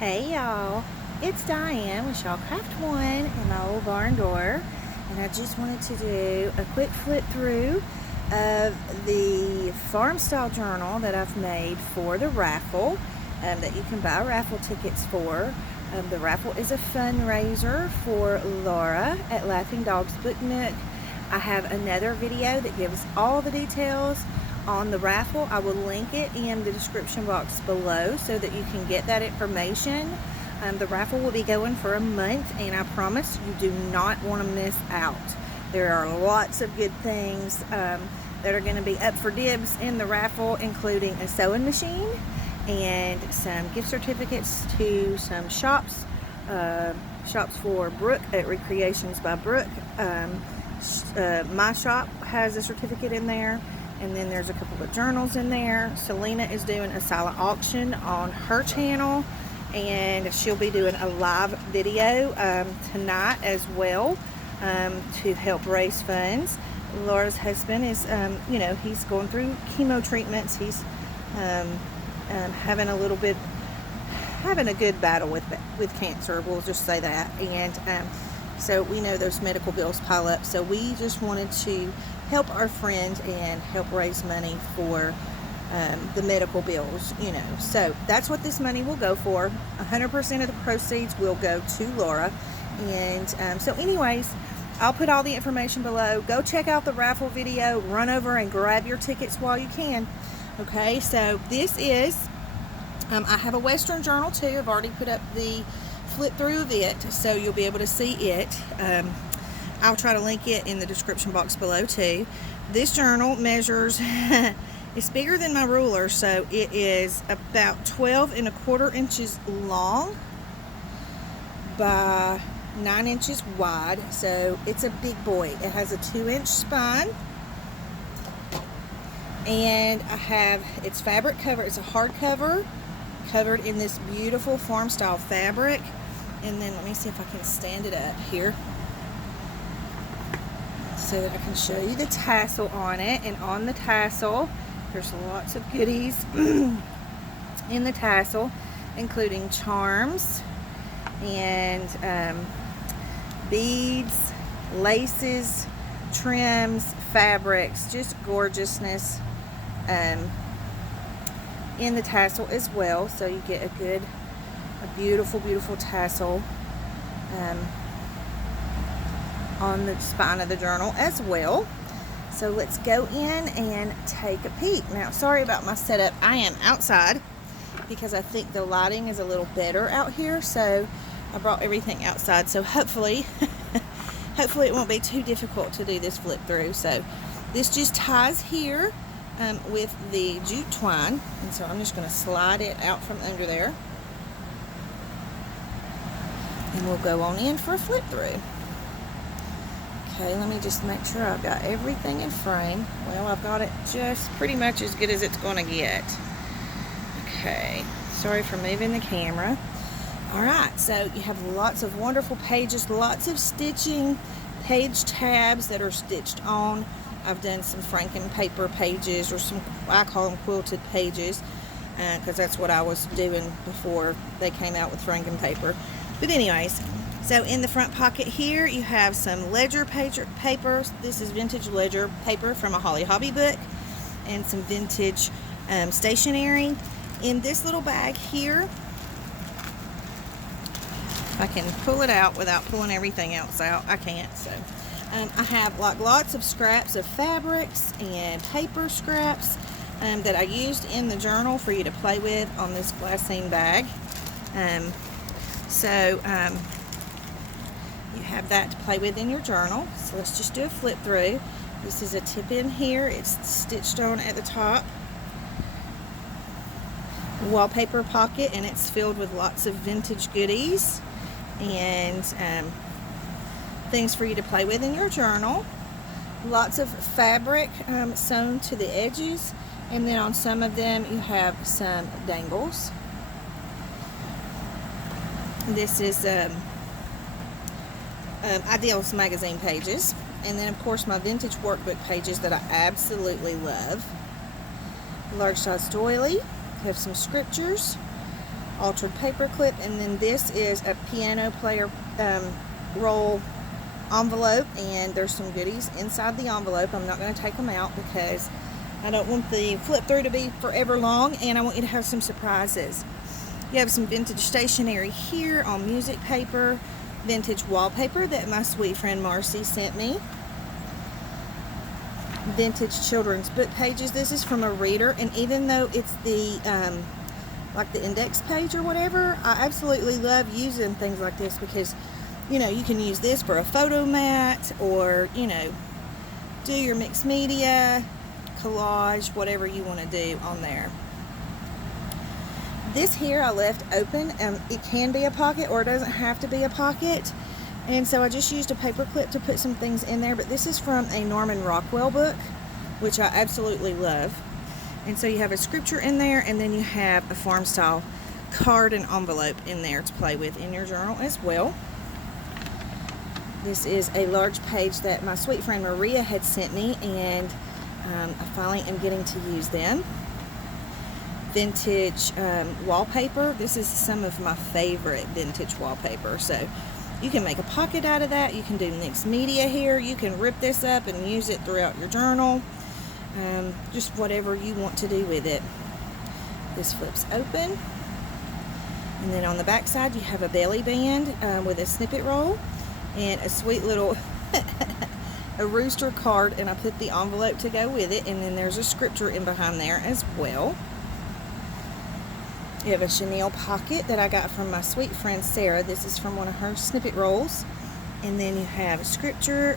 Hey y'all, it's Diane with Shaw Craft One in my old barn door, and I just wanted to do a quick flip through of the farm style journal that I've made for the raffle that you can buy raffle tickets for. The raffle is a fundraiser for Laura at Laughing Dogs Book Nook. I have another video that gives all the details on the raffle. I will link it in the description box below so that you can get that information. The raffle will be going for a month, and I promise you do not want to miss out. There are lots of good things that are going to be up for dibs in the raffle, including a sewing machine and some gift certificates to some shops. Shops for Brooke at Recreations by Brooke. My shop has a certificate in there. And then there's a couple of journals in there. Salena is doing a silent auction on her channel, and she'll be doing a live video tonight as well to help raise funds. Laura's husband is, he's going through chemo treatments. He's having a good battle with cancer. We'll just say that. And so we know those medical bills pile up. So we just wanted to help our friend and help raise money for the medical bills, So that's what this money will go for. 100% of the proceeds will go to Laura. And so anyways, I'll put all the information below. Go check out the raffle video. Run over and grab your tickets while you can. Okay, so this is, I have a Western journal too. I've already put up the flip through of it, so you'll be able to see it. I'll try to link it in the description box below too. This journal measures, it's bigger than my ruler, so it is about 12¼ inches long by 9 inches wide. So it's a big boy. It has a 2-inch spine, and it's fabric cover. It's a hardcover covered in this beautiful farm style fabric. And then let me see if I can stand it up here so that I can show you the tassel on it. And on the tassel, there's lots of goodies in the tassel, including charms and beads, laces, trims, fabrics, just gorgeousness in the tassel as well. So you get a beautiful tassel on the spine of the journal as well. So let's go in and take a peek. Now, sorry about my setup. I am outside because I think the lighting is a little better out here, so I brought everything outside. So hopefully it won't be too difficult to do this flip through. So this just ties here with the jute twine, and so I'm just going to slide it out from under there, and we'll go on in for a flip through. Okay, let me just make sure I've got everything in frame. Well, I've got it just pretty much as good as it's going to get. Okay, sorry for moving the camera. Alright, so you have lots of wonderful pages, lots of stitching, page tabs that are stitched on. I've done some Franken paper pages, or I call them quilted pages, because that's what I was doing before they came out with Franken paper. But anyways, so in the front pocket here, you have some ledger papers. This is vintage ledger paper from a Holly Hobby book, and some vintage stationery. In this little bag here, if I can pull it out without pulling everything else out, I can't. So I have lots of scraps of fabrics and paper scraps that I used in the journal for you to play with on this glassine bag. You have that to play with in your journal. So let's just do a flip through. This is a tip in here. It's stitched on at the top. Wallpaper pocket, and it's filled with lots of vintage goodies and things for you to play with in your journal. Lots of fabric sewn to the edges, and then on some of them you have some dangles. This is Ideals magazine pages, and then of course my vintage workbook pages that I absolutely love. Large size doily, have some scriptures, altered paper clip, and then this is a piano player roll envelope, and there's some goodies inside the envelope. I'm not going to take them out because I don't want the flip through to be forever long, and I want you to have some surprises. You have some vintage stationery here on music paper, vintage wallpaper that my sweet friend Marcy sent me, vintage children's book pages. This is from a reader, and even though it's the like the index page or whatever, I absolutely love using things like this because, you know, you can use this for a photo mat, or, you know, do your mixed media, collage, whatever you want to do on there. This here I left open. It can be a pocket, or it doesn't have to be a pocket. And so I just used a paper clip to put some things in there. But this is from a Norman Rockwell book, which I absolutely love. And so you have a scripture in there, and then you have a farm style card and envelope in there to play with in your journal as well. This is a large page that my sweet friend Maria had sent me, and I finally am getting to use them. Vintage wallpaper. This is some of my favorite vintage wallpaper. So you can make a pocket out of that. You can do mixed media here. You can rip this up and use it throughout your journal. Just whatever you want to do with it. This flips open. And then on the back side you have a belly band with a snippet roll and a sweet little a rooster card, and I put the envelope to go with it, and then there's a scripture in behind there as well. You have a chenille pocket that I got from my sweet friend Sarah. This is from one of her snippet rolls. And then you have a scripture,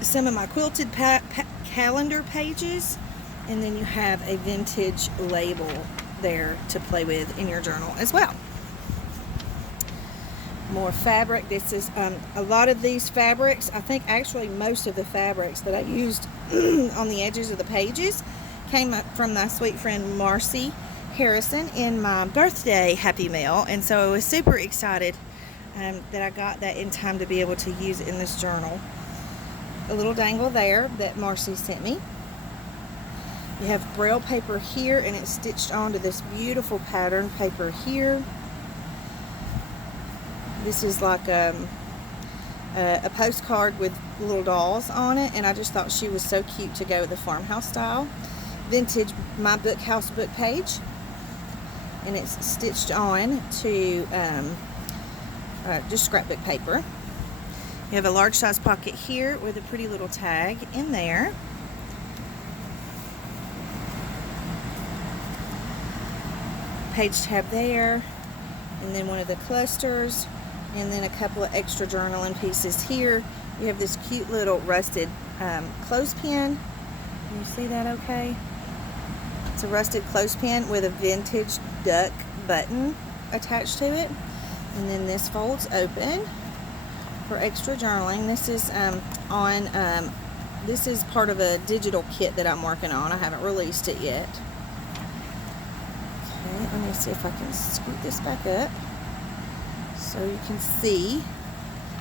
some of my quilted calendar pages, and then you have a vintage label there to play with in your journal as well. More fabric. This is a lot of these fabrics. I think actually most of the fabrics that I used on the edges of the pages came up from my sweet friend Marcy Harrison in my birthday Happy Mail, and so I was super excited that I got that in time to be able to use it in this journal. A little dangle there that Marcy sent me. You have braille paper here, and it's stitched onto this beautiful pattern paper here. This is like a postcard with little dolls on it, and I just thought she was so cute to go with the farmhouse style. Vintage My Book House book page, and it's stitched on to just scrapbook paper. You have a large size pocket here with a pretty little tag in there. Page tab there, and then one of the clusters, and then a couple of extra journaling pieces here. You have this cute little rusted clothespin. Can you see that okay? It's a rusted clothespin with a vintage duck button attached to it. And then this folds open for extra journaling. This is this is part of a digital kit that I'm working on. I haven't released it yet. Okay, let me see if I can scoot this back up so you can see.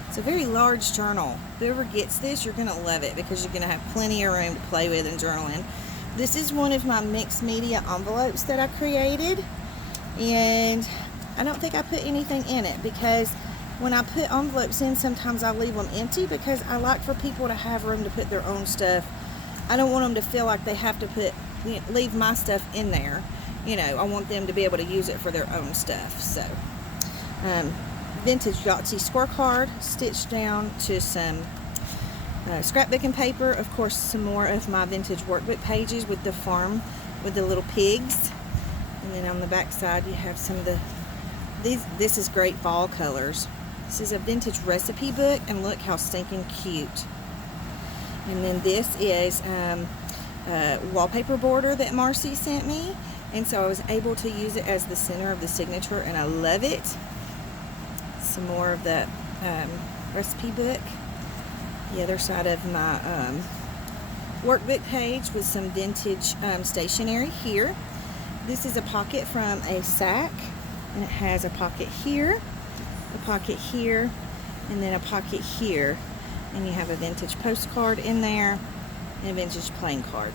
It's a very large journal. Whoever gets this, you're going to love it because you're going to have plenty of room to play with and journal in. This is one of my mixed media envelopes that I created, and I don't think I put anything in it because when I put envelopes in, sometimes I leave them empty because I like for people to have room to put their own stuff. I don't want them to feel like they have to leave my stuff in there. You know, I want them to be able to use it for their own stuff. So, vintage Yahtzee scorecard stitched down to some scrapbooking paper. Of course, some more of my vintage workbook pages with the farm, with the little pigs. And then on the back side, you have some of the, this is great fall colors. This is a vintage recipe book, and look how stinking cute. And then this is a wallpaper border that Marcy sent me. And so I was able to use it as the center of the signature, and I love it. Some more of the recipe book. The other side of my workbook page with some vintage stationery here. This is a pocket from a sack, and it has a pocket here, and then a pocket here. And you have a vintage postcard in there and a vintage playing card.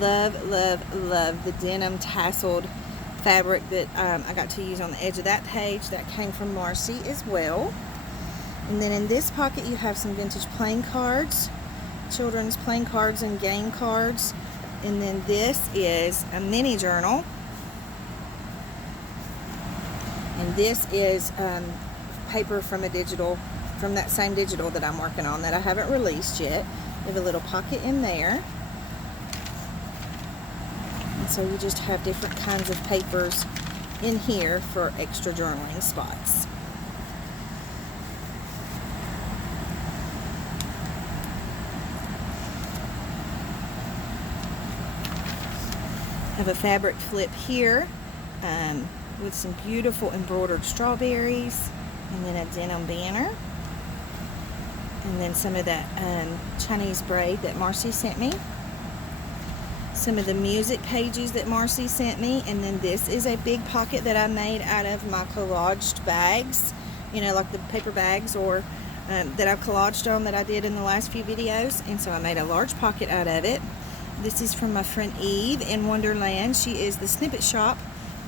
love, love, love the denim tasseled fabric that I got to use on the edge of that page. That came from Marcy as well. And then in this pocket you have some vintage playing cards, children's playing cards and game cards. And then this is a mini journal. And this is paper from from that same digital that I'm working on that I haven't released yet. We have a little pocket in there. And so you just have different kinds of papers in here for extra journaling spots. I have a fabric flip here with some beautiful embroidered strawberries, and then a denim banner, and then some of that Chinese braid that Marcy sent me, some of the music pages that Marcy sent me, and then this is a big pocket that I made out of my collaged bags, you know, like the paper bags or that I've collaged on that I did in the last few videos, and so I made a large pocket out of it. This is from my friend Eve in Wonderland. She is the Snippet Shop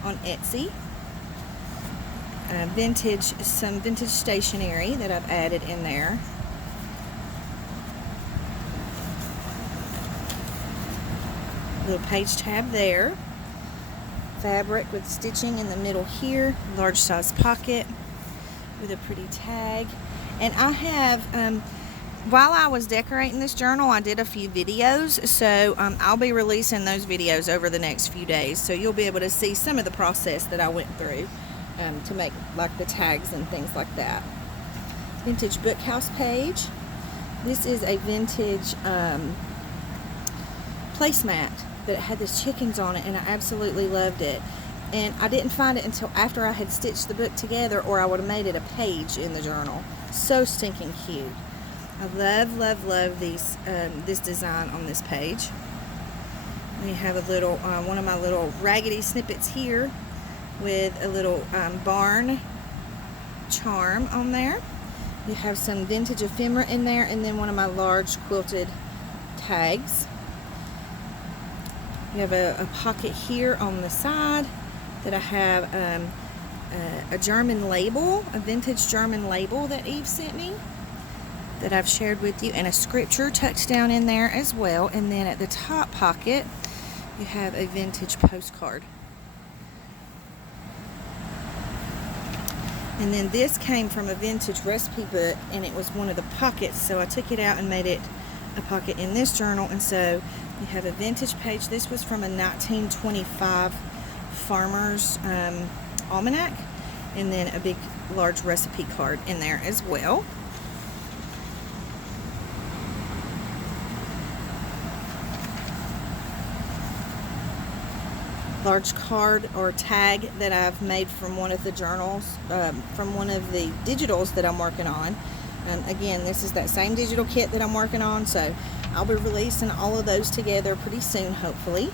on Etsy. Some vintage stationery that I've added in there. Little page tab there. Fabric with stitching in the middle here. Large size pocket with a pretty tag. And I have, while I was decorating this journal, I did a few videos, so I'll be releasing those videos over the next few days, so you'll be able to see some of the process that I went through to make like the tags and things like that. Vintage bookhouse page. This is a vintage placemat that had the chickens on it, and I absolutely loved it. And I didn't find it until after I had stitched the book together, or I would have made it a page in the journal. So stinking cute. I love, love, love these this design on this page. We have a little one of my little raggedy snippets here with a little barn charm on there. You have some vintage ephemera in there, and then one of my large quilted tags. You have a pocket here on the side that I have a German label, a vintage German label that Eve sent me that I've shared with you, and a scripture tucked down in there as well. And then at the top pocket you have a vintage postcard. And then this came from a vintage recipe book, and it was one of the pockets, so I took it out and made it a pocket in this journal. And so you have a vintage page. This was from a 1925 Farmer's Almanac, and then a big large recipe card in there as well. Large card or tag that I've made from one of the journals, from one of the digitals that I'm working on. Again, this is that same digital kit that I'm working on, so I'll be releasing all of those together pretty soon, hopefully.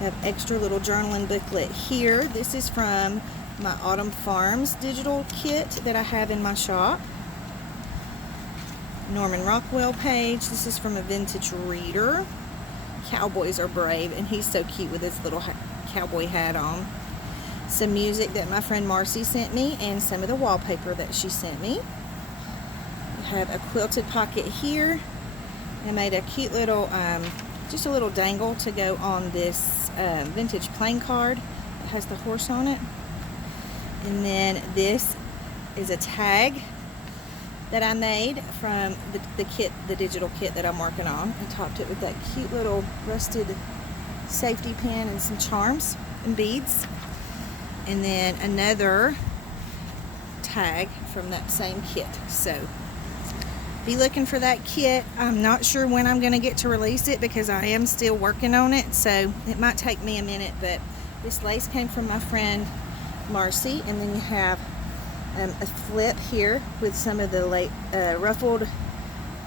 I have extra little journaling booklet here. This is from my Autumn Farms digital kit that I have in my shop. Norman Rockwell page. This is from a vintage reader. Cowboys Are Brave, and he's so cute with his little cowboy hat on. Some music that my friend Marcy sent me, and some of the wallpaper that she sent me. I have a quilted pocket here. I made a cute little, just a little dangle to go on this vintage playing card that has the horse on it. And then this is a tag that I made from the kit, the digital kit that I'm working on. I topped it with that cute little rusted safety pin and some charms and beads. And then another tag from that same kit. So be looking for that kit. I'm not sure when I'm going to get to release it because I am still working on it, so it might take me a minute. But this lace came from my friend Marcy, and then you have a flip here with some of the ruffled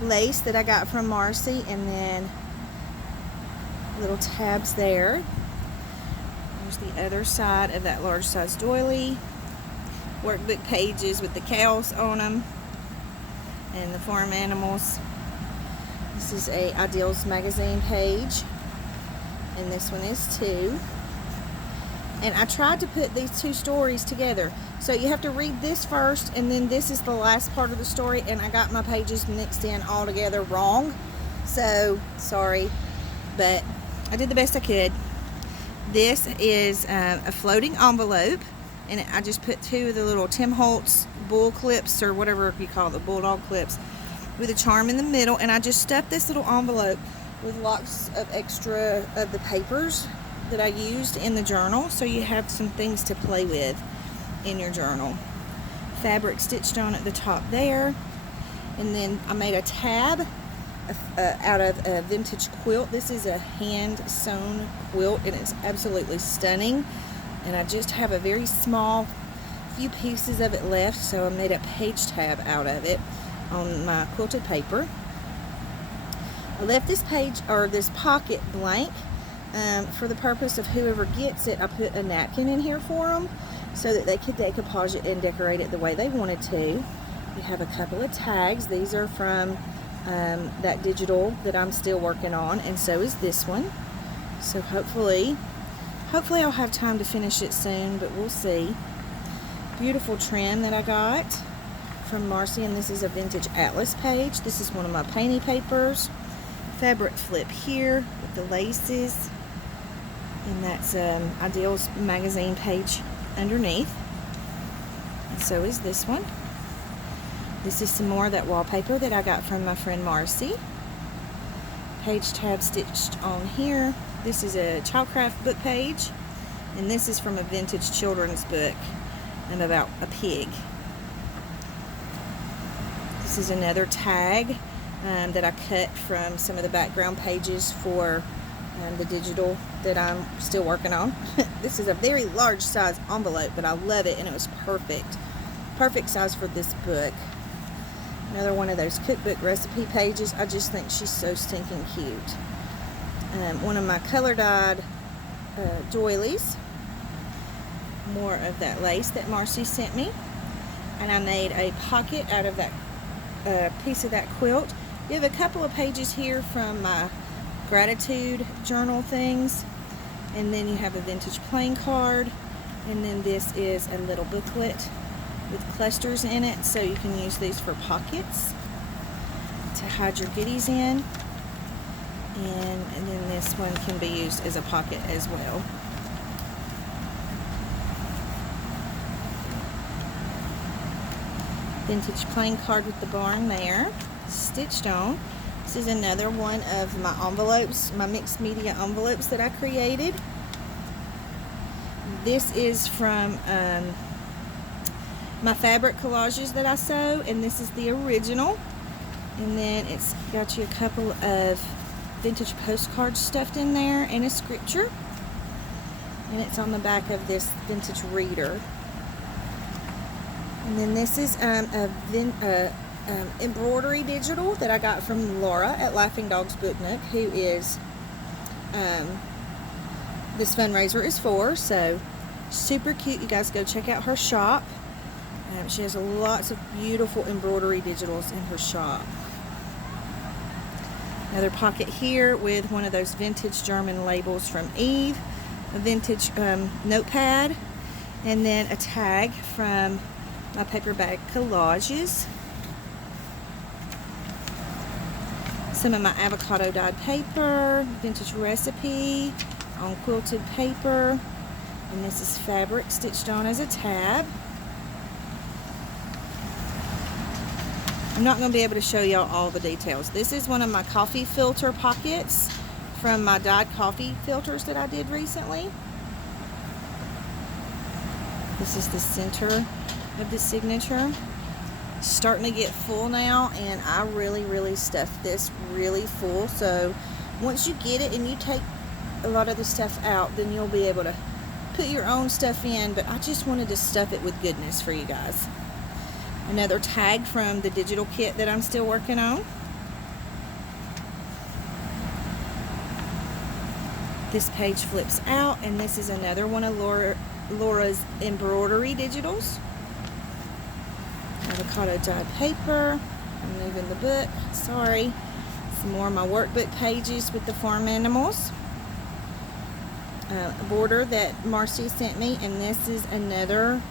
lace that I got from Marcy, and then little tabs there. There's the other side of that large size doily. Workbook pages with the cows on them and the farm animals. This is a Ideals magazine page. and this one is too. And I tried to put these two stories together. So you have to read this first, and then this is the last part of the story, and I got my pages mixed in all together wrong. So, sorry, but I did the best I could. This is a floating envelope, and I just put two of the little Tim Holtz bull clips, or whatever you call the bulldog clips, with a charm in the middle, and I just stuffed this little envelope with lots of extra of the papers that I used in the journal, so you have some things to play with in your journal. Fabric stitched on at the top there, and then I made a tab out of a vintage quilt. This is a hand sewn quilt, and it's absolutely stunning, and I just have a very small few pieces of it left, so I made a page tab out of it on my quilted paper. I left this page, or this pocket, blank for the purpose of whoever gets it. I put a napkin in here for them so that they could decoupage it and decorate it the way they wanted to. We have a couple of tags. These are from that digital that I'm still working on, and so is this one. So hopefully I'll have time to finish it soon, but we'll see. Beautiful trim that I got from Marcy, and this is a vintage atlas page. This is one of my painty papers. Fabric flip here with the laces, and that's Ideals magazine page underneath, and so is this one. This is some more of that wallpaper that I got from my friend Marcy. Page tab stitched on here. This is a Childcraft book page, and this is from a vintage children's book about a pig. This is another tag that I cut from some of the background pages for the digital that I'm still working on. This is a very large size envelope, but I love it, and it was perfect size for this book. Another one of those cookbook recipe pages. I just think she's so stinking cute. One of my color dyed doilies. More of that lace that Marcy sent me, and I made a pocket out of that piece of that quilt. You have a couple of pages here from my gratitude journal things, and then you have a vintage playing card, and then this is a little booklet with clusters in it, so you can use these for pockets to hide your goodies in, and then this one can be used as a pocket as well. Vintage playing card with the barn there, stitched on. This is another one of my envelopes, my mixed media envelopes that I created. This is from my fabric collages that I sew, and this is the original. And then it's got you a couple of vintage postcards stuffed in there, and a scripture. And it's on the back of this vintage reader. And then this is embroidery digital that I got from Laura at Laughing Dogs Book Nook, who is this fundraiser is for. So super cute. You guys go check out her shop. She has lots of beautiful embroidery digitals in her shop. Another pocket here with one of those vintage German labels from Eve, a vintage notepad, and then a tag from my paper bag collages. Some of my avocado dyed paper, vintage recipe on quilted paper, and this is fabric stitched on as a tab. I'm not going to be able to show y'all all the details. This is one of my coffee filter pockets from my dyed coffee filters that I did recently. This is the center of the signature. It's starting to get full now, and I really stuffed this really full. So once you get it and you take a lot of the stuff out, then you'll be able to put your own stuff in, but I just wanted to stuff it with goodness for you guys. Another tag from the digital kit that I'm still working on. This page flips out, and this is another one of Laura's embroidery digitals. Avocado dyed paper. I'm moving the book, sorry. Some more of my workbook pages with the farm animals. border that Marcy sent me, and this is another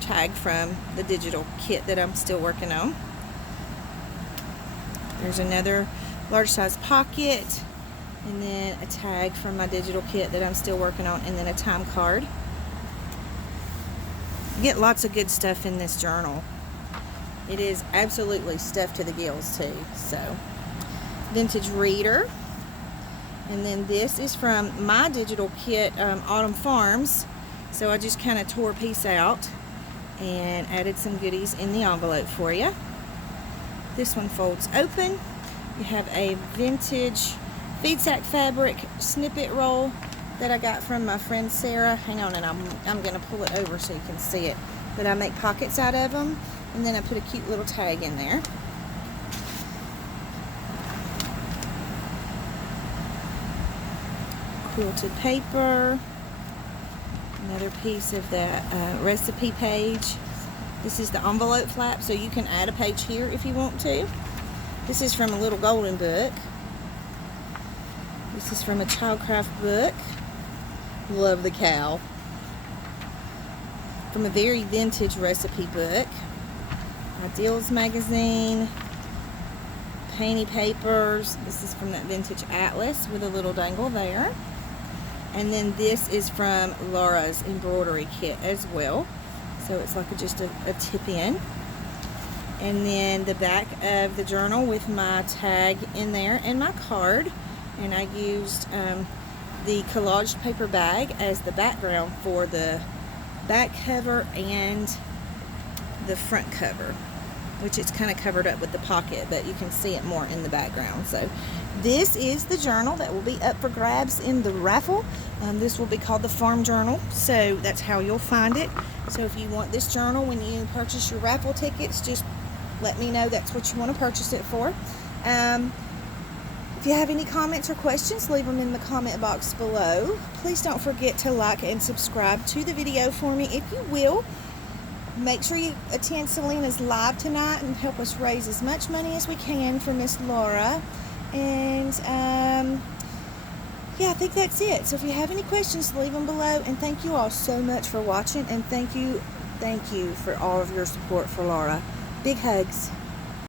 tag from the digital kit that I'm still working on. There's another large size pocket, and then a tag from my digital kit that I'm still working on, and then a time card. You get lots of good stuff in this journal. It is absolutely stuffed to the gills too. So, vintage reader. And then this is from my digital kit, Autumn Farms. So I just kind of tore a piece out and added some goodies in the envelope for you. This one folds open. You have a vintage feed sack fabric snippet roll that I got from my friend Sarah. Hang on, and I'm going to pull it over so you can see it. But I make pockets out of them, and then I put a cute little tag in there. Quilted paper. Another piece of that recipe page. This is the envelope flap, so you can add a page here if you want to. This is from a little golden book. This is from a Childcraft book. Love the cow. From a very vintage recipe book. Ideals magazine. Painty papers. This is from that vintage atlas with a little dangle there. And then this is from Laura's embroidery kit as well. So it's like just a tip in. And then the back of the journal with my tag in there and my card. And I used the collaged paper bag as the background for the back cover and the front cover, which is kind of covered up with the pocket, but you can see it more in the background. So this is the journal that will be up for grabs in the raffle. This will be called the Farm Journal, so that's how you'll find it. So if you want this journal when you purchase your raffle tickets, just let me know that's what you want to purchase it for. If you have any comments or questions, leave them in the comment box below. Please don't forget to like and subscribe to the video for me if you will. Make sure you attend Selena's live tonight and help us raise as much money as we can for Miss Laura. And yeah, I think that's it. So if you have any questions, leave them below. And thank you all so much for watching. And thank you for all of your support for Laura. Big hugs.